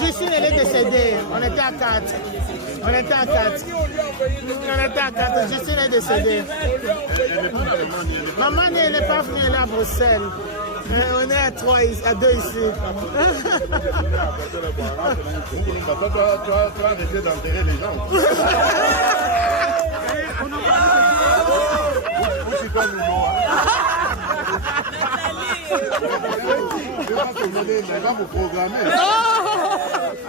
Justine, elle est décédée. On était à 4. Justine est décédée. Maman n'est pas venue, elle est à Bruxelles. On est à 3, à 2 ici. Tu vas arrêter d'enterrer les gens. Vous programmer.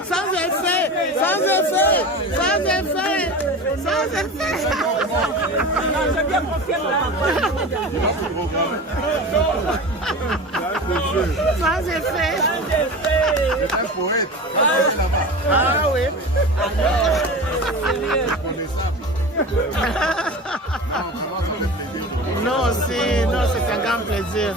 Sans effet. J'ai bien confié dans Sans effet. C'est un poète. Ah oui. Non, c'est un grand plaisir.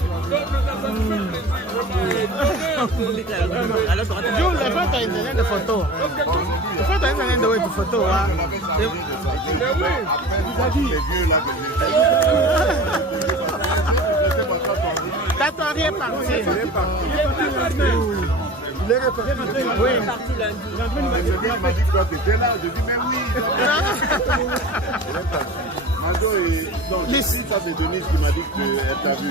Jules, le fait un internet de photos. Le fait un internet de photos. T'as rien parti. Il est reparti. Oui. Il m'a dit que toi t'étais là. Je dis mais oui. Mado et... Non, ici ça c'est Denise qui m'a dit qu'elle t'a vu.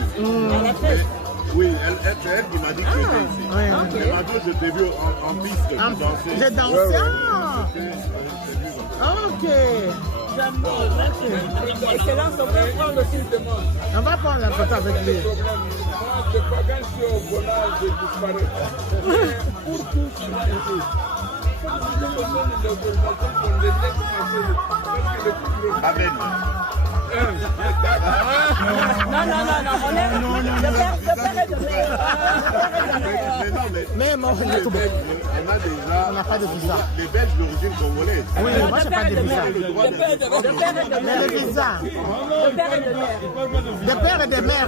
Oui, c'est elle qui m'a dit que tu étais ici. Mais Mado, je t'ai vu en piste danser. J'ai dansé. Ok. Excellence, on peut prendre aussi une demande. On va prendre la photo avec lui. Je crois que si au volage, je disparais. Pour tout ce Amen. Non, on est de père et de mère. Mais moi, On a déjà on n'a pas de visa. les Belges d'origine congolaise. Oui, moi, j'ai pas de visa. De père et de mère. Mais le visa. De père et de mère. De père et de mère.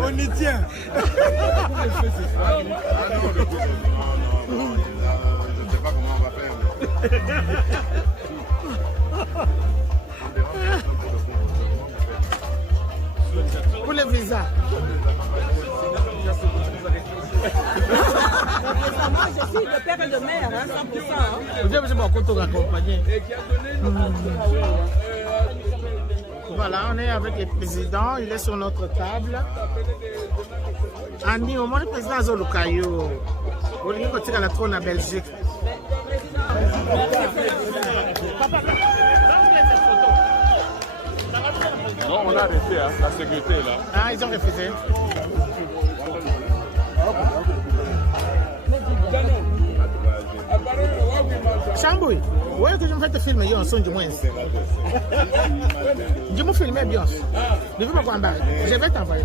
On y tient. Ah non, je ne sais pas comment on va faire. Pour le visa. Moi, je suis de père et de mère, 100%. Vous avez beaucoup de accompagner. Et qui a donné Voilà, on est avec le président, il est sur notre table. Annie, au moins le président Zolukayo. On est côté à la trône à Belgique. Non, on a arrêté, hein, la sécurité là. Ah, ils ont refusé. Chambouille, ouais que je me fais te filmer, yo, son du moins. Je me filmer bien. Je vais me combattre. Je vais t'envoyer.